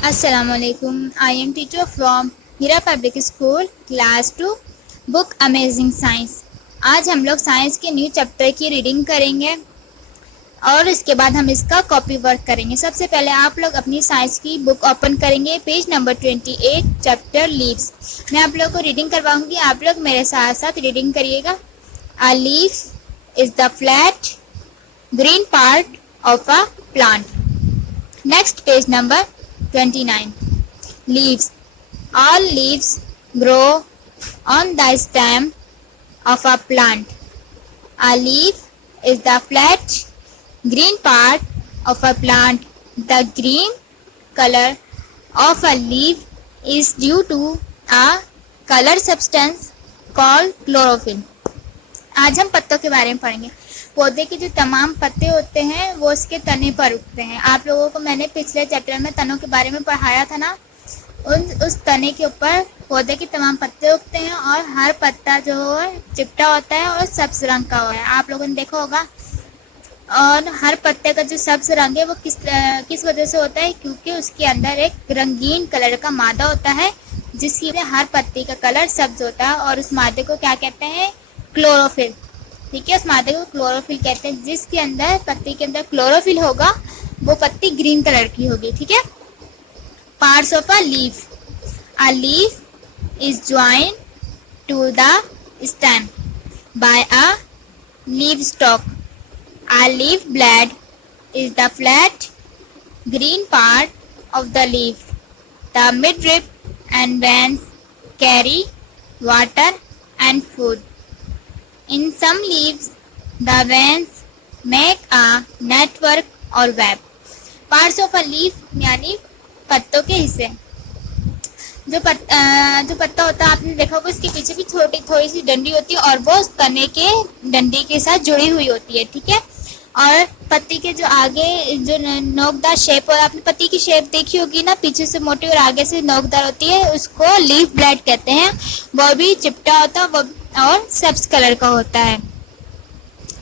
Assalamualaikum. I am teacher from Hira public school class 2 book amazing science. आज हम लोग science के न्यू चैप्टर की रीडिंग करेंगे और इसके बाद हम इसका कॉपी वर्क करेंगे। सबसे पहले आप लोग अपनी साइंस की बुक ओपन करेंगे, पेज नंबर 28 चैप्टर लीव्स। मैं आप लोग को रीडिंग करवाऊंगी, आप लोग मेरे साथ साथ रीडिंग करिएगा। अ leaf is the flat green part of a plant. Next page number 29. Leaves. All leaves grow on the stem of a plant. A leaf is the flat green part of a plant. The green color of a leaf is due to a color substance called chlorophyll. आज हम पत्तों के बारे में पढ़ेंगे। पौधे के जो तमाम पत्ते होते हैं वो उसके तने पर उगते हैं। आप लोगों को मैंने पिछले चैप्टर में तनों के बारे में पढ़ाया था ना, उस तने के ऊपर पौधे के तमाम पत्ते उगते हैं और हर पत्ता जो है चिपटा होता है और सब्ज रंग का होता है। आप लोगों ने देखा होगा। और हर पत्ते का जो सब्ज रंग है वो किस वजह से होता है, क्योंकि उसके अंदर एक रंगीन कलर का मादा होता है जिसकी वजह हर पत्ती का कलर सब्ज होता है और उस मादे को क्या कहते हैं, क्लोरोफिल। ठीक है, उस मादे को क्लोरोफिल कहते हैं। जिसके अंदर पत्ती के अंदर क्लोरोफिल होगा वो पत्ती ग्रीन कलर की होगी। ठीक है। Parts of a leaf is joint to the stem by a leaf stalk. A leaf blade is the flat green part of the leaf. The midrib and veins carry water and food. In some leaves, the veins make a network or web. Parts of a leaf यानी पत्तों के हिस्से। जो पत्ता होता है आपने देखा होगा, उसके पीछे भी थोड़ी सी डंडी होती है और वो तने के डंडी के साथ जुड़ी हुई होती है। ठीक है। और पत्ती के जो आगे जो नोकदार शेप, और आपने पत्ती की शेप देखी होगी ना, पीछे से मोटी और आगे से नोकदार होती है, उसको लीफ ब्लेड कहते हैं। वो भी चिपटा होता है और सब्ज कलर का होता है।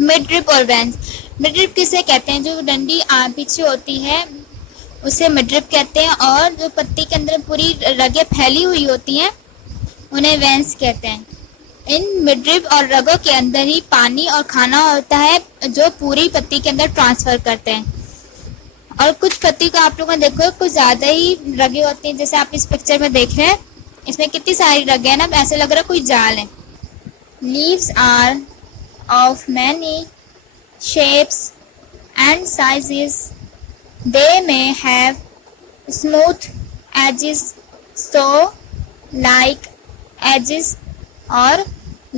मिडरिप और वेन्स। मिडरिप किसे कहते हैं, जो डंडी पीछे होती है उसे मिडरिप कहते हैं, और जो पत्ती के अंदर पूरी रगें फैली हुई होती हैं उन्हें वेन्स कहते हैं। इन मिडरिप और रगों के अंदर ही पानी और खाना होता है जो पूरी पत्ती के अंदर ट्रांसफर करते हैं। और कुछ पत्ती को आप लोगों ने देखो कुछ ज्यादा ही रगे होती हैं, जैसे आप इस पिक्चर में देख रहे हैं, इसमें कितनी सारी रगे हैं ना, ऐसे लग रहा है कोई जाल है। Leaves are of many shapes and sizes. They may have smooth edges, so like edges or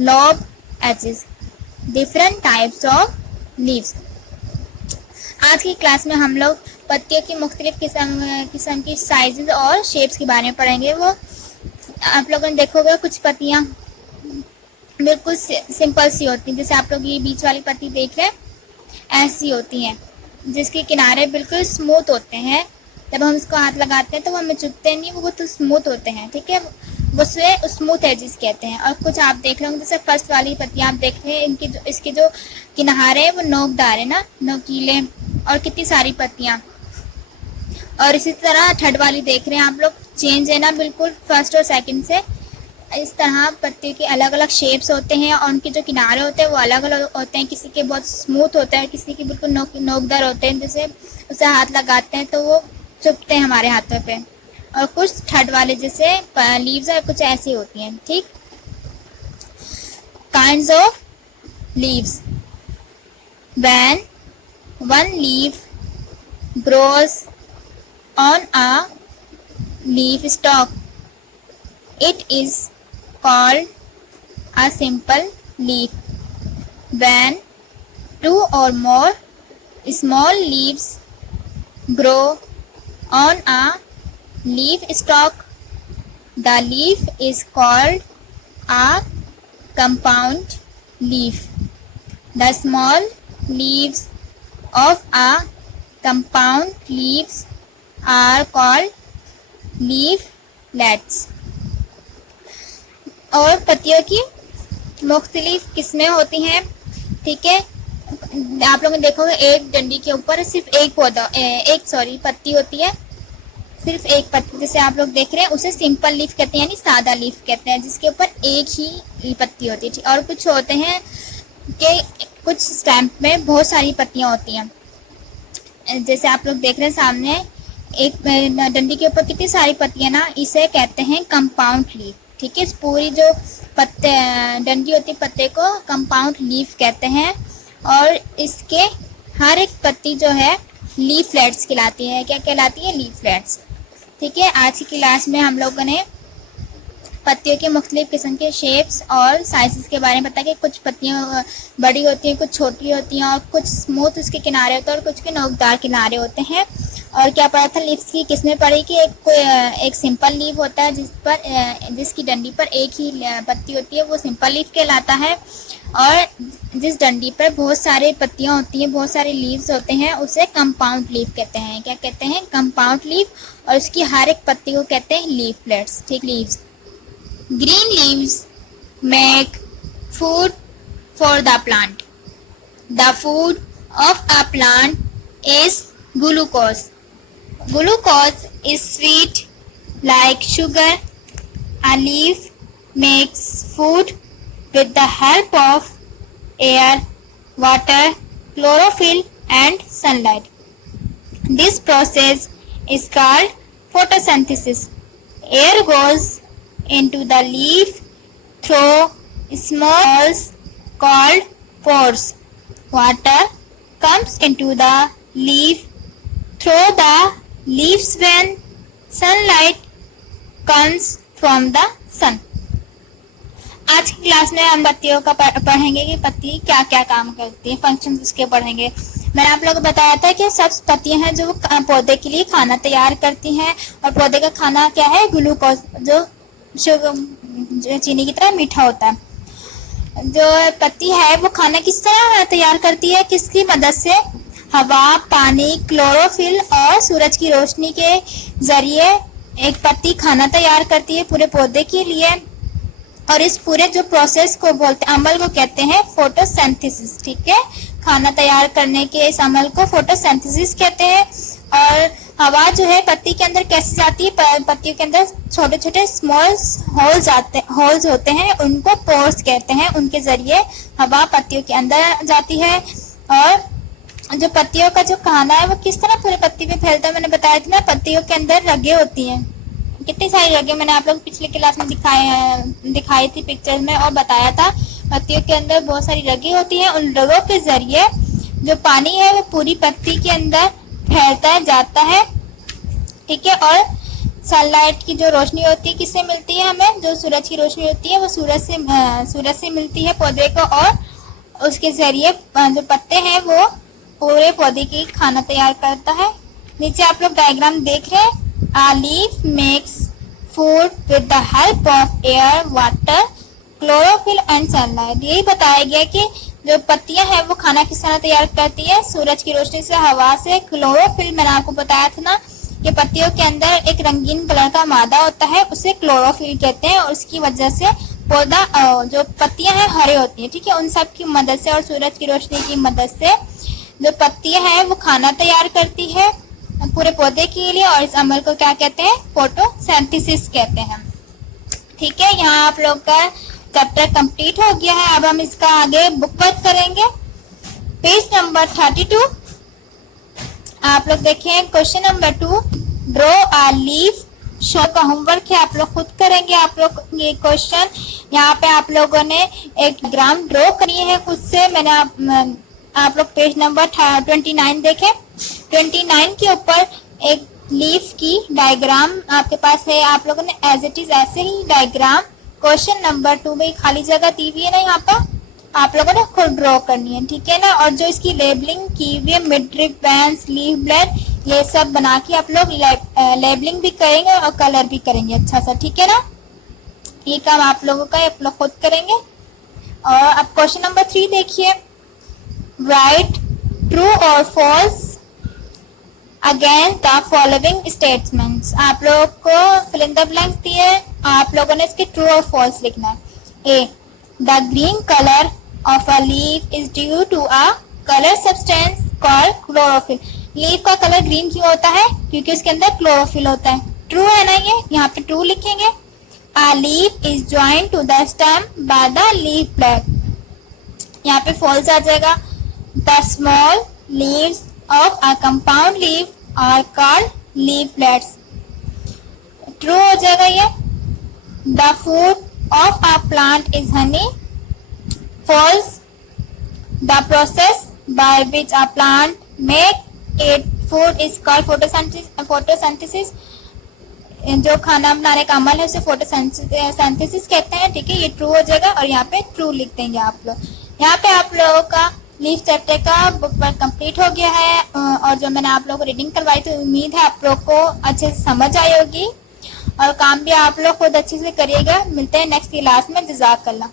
lob edges. Different types of leaves. आज की क्लास में हम लोग पत्तियों की मुख्तलिफ किस्म की साइजेस और शेप्स के बारे में पढ़ेंगे। वो आप लोगों ने देखोगे कुछ पत्तियाँ बिल्कुल सिंपल सी होती हैं, जैसे आप लोग ये बीच वाली पत्ती देख रहे हैं, ऐसी होती हैं जिसके किनारे बिल्कुल स्मूथ होते हैं। जब हम उसको हाथ लगाते हैं तो वो हमें चुभते नहीं, वो तो स्मूथ होते हैं। ठीक है, वो स्मूथ एजेस कहते हैं। और कुछ आप देख रहे होंगे, जैसे फर्स्ट वाली पत्तियाँ आप देख रहे हैं, इसके जो किनारे हैं वो नोकदार है ना, नोकीले, और कितनी सारी पत्तियाँ। और इसी तरह थर्ड वाली देख रहे हैं आप लोग, चेंज है ना बिल्कुल फर्स्ट और सेकंड से। इस तरह पत्ते के अलग अलग शेप्स होते हैं और उनके जो किनारे होते हैं वो अलग अलग होते हैं। किसी के बहुत स्मूथ होता है, किसी के बिल्कुल नोकदार होते हैं, जैसे उसे हाथ लगाते हैं तो वो चुभते हैं हमारे हाथों पे। और कुछ थर्ड वाले जैसे लीव्स और कुछ ऐसी होती हैं। ठीक। Kinds of leaves. When one leaf grows on a leaf stock, it is called a simple leaf. When two or more small leaves grow on a leaf stalk, the leaf is called a compound leaf. The small leaves of a compound leaves are called leaflets. और पत्तियों की मुख्तलिफ किस्में होती हैं। ठीक है, आप लोगों ने देखोगे एक डंडी के ऊपर सिर्फ एक पत्ती होती है, सिर्फ एक पत्ती, जैसे आप लोग देख रहे हैं उसे सिंपल लीफ कहते हैं, यानी सादा लीफ कहते हैं, जिसके ऊपर एक ही पत्ती होती है। और कुछ होते हैं कि कुछ स्टैम्प में बहुत सारी पत्तियां होती हैं, जैसे आप लोग देख रहे हैं सामने एक डंडी के ऊपर कितनी सारी पत्तियां ना, इसे कहते हैं कंपाउंड लीफ। ठीक है, इस पूरी जो पत्ते डंडी होती है पत्ते को कंपाउंड लीफ कहते हैं। और इसके हर एक पत्ती जो है लीफलेट्स कहलाती है। क्या कहलाती है? लीफलेट्स। ठीक है, आज की क्लास में हम लोगों ने पत्तियों के मुख्तलिफ किस्म के शेप्स और साइजेस के बारे में बताया कि कुछ पत्तियां बड़ी होती हैं, कुछ छोटी होती हैं, और कुछ स्मूथ उसके किनारे होते हैं और कुछ के नोकदार किनारे होते हैं। और क्या पढ़ा था? लीव्स की किस्में पढ़ी कि एक सिंपल लीव होता है जिसकी डंडी पर एक ही पत्ती होती है, वो सिंपल लीव कहलाता है। और जिस डंडी पर बहुत सारे पत्तियां होती हैं, बहुत सारे लीव्स होते हैं, उसे कंपाउंड लीव कहते हैं। क्या कहते हैं? Compound leave. और उसकी हर एक पत्ती को कहते हैं लीफलेट्स। ठीक, leaves. Green leaves make food for the plant. The food of a plant is glucose. Glucose is sweet like sugar. A leaf makes food with the help of air, water, chlorophyll and sunlight. This process is called photosynthesis. Air goes into the leaf through small holes called pores. Water comes into the leaf through the leaves when sunlight comes from the sun. आज की class में हम पत्तियों का पढ़ेंगे कि पत्ती क्या क्या काम करती है, फंक्शन उसके पढ़ेंगे। मैंने आप लोगों को बताया था कि सब पत्तियां हैं जो पौधे के लिए खाना तैयार करती हैं। और पौधे का खाना क्या है? ग्लूकोज, जो चीनी की तरह मीठा होता है। जो पत्ती है वो खाना किस तरह तैयार करती है? किसकी मदद से? हवा, पानी, क्लोरोफिल और सूरज की रोशनी के जरिए एक पत्ती खाना तैयार करती है पूरे पौधे के लिए। और इस पूरे जो प्रोसेस को बोलते हैं, अमल को कहते हैं फोटोसिंथेसिस। ठीक है, खाना तैयार करने के इस अमल को फोटोसिंथेसिस कहते हैं। और हवा जो है पत्ती के अंदर कैसे जाती है? पत्तियों के अंदर छोटे छोटे स्मॉल होल्स होते हैं, उनको पोर्स कहते हैं। उनके जरिए हवा पत्तियों के अंदर जाती है। और जो पत्तियों का जो खाना है वो किस तरह पूरे पत्ती पे फैलता है? मैंने बताया था ना, पत्तियों के अंदर रगें होती हैं। कितनी सारी रगें मैंने आप लोग पिछले क्लास में दिखाई थी पिक्चर में, और बताया था पत्तियों के अंदर बहुत सारी रगें होती हैं। उन रगों के जरिए जो पानी है वो पूरी पत्ती के अंदर फैलता जाता है। ठीक है, और सनलाइट की जो रोशनी होती है किससे मिलती है हमें? जो सूरज की रोशनी होती है वो सूरज से मिलती है पौधे को। और उसके जरिए जो पत्ते हैं वो पूरे पौधे की खाना तैयार करता है। नीचे आप लोग डायग्राम देख रहे हैं। A leaf makes food with the help of air, water, chlorophyll and sunlight. यही बताया गया कि जो पत्तियां हैं वो खाना किस तरह तैयार करती है? सूरज की रोशनी से, हवा से, क्लोरोफिल। मैंने आपको बताया था ना कि पत्तियों के अंदर एक रंगीन कलर का मादा होता है, उसे क्लोरोफिल कहते हैं। और उसकी वजह से पौधा जो पत्तियां हैं हरे होती हैं। ठीक है, उन सब की मदद से और सूरज की रोशनी की मदद से जो पत्तियां हैं वो खाना तैयार करती है पूरे पौधे के लिए। और इस अमल को क्या कहते हैं? फोटोसिंथेसिस कहते हैं। ठीक है, यहाँ आप लोग का चैप्टर कंप्लीट हो गया है। अब हम इसका आगे बुकवर्क करेंगे। पेज नंबर 32 आप लोग देखें। Question number 2, draw a leaf. Show का होमवर्क है, आप लोग खुद करेंगे। आप लोग ये क्वेश्चन यहाँ पे आप लोगों ने एक डायग्राम ड्रॉ करी है खुद से। मैंने आप लोग पेज नंबर 29 देखें। 29 के ऊपर एक लीफ की डायग्राम आपके पास है। आप लोगों ने एज इट इज ऐसे ही डायग्राम क्वेश्चन नंबर 2 में खाली जगह दी हुई है ना, यहाँ पर आप लोगों ने खुद ड्रॉ करनी है। ठीक है ना। और जो इसकी लेबलिंग की हुई है, मिडरिक, बैंस, लीफ ब्लेड, ये सब बना के आप लोग लेबलिंग भी करेंगे और कलर भी करेंगे अच्छा सा। ठीक है ना, ये काम आप लोगों का आप लोग खुद करेंगे। और अब क्वेश्चन नंबर 3 देखिए। राइट ट्रू और false against the following statements. आप लोग को फिल इन द ब्लैंक्स दिए, आप लोगों ने इसके ट्रू और फॉल्स लिखना है। A, the green colour of a leaf is due to a colour substance called chlorophyll. Leaf का कलर ग्रीन क्यों होता है? क्योंकि उसके अंदर क्लोरोफिल होता है। ट्रू है ना ये? यहाँ पे ट्रू लिखेंगे। A leaf is joined to the stem by the leaf blade. यहाँ पे false आ जाएगा। The small leaves of a compound leaf are called leaflets. True हो जाएगा ये। The food of a plant is honey. False. The process by which a plant make its food is called photosynthesis. जो खाना बनाने का अमल है उसे photosynthesis कहते हैं। ठीक है, ये ट्रू हो जाएगा और यहाँ पे ट्रू लिख देंगे आप लोग। यहाँ पे आप लोगों का लीफ चैप्टर का बुक वर्क कंप्लीट हो गया है और जो मैंने आप लोगों को रीडिंग करवाई थी उम्मीद है आप लोग को अच्छे से समझ आई होगी और काम भी आप लोग खुद अच्छे से करिएगा। मिलते हैं नेक्स्ट क्लास में। जज़ाकल्लाह।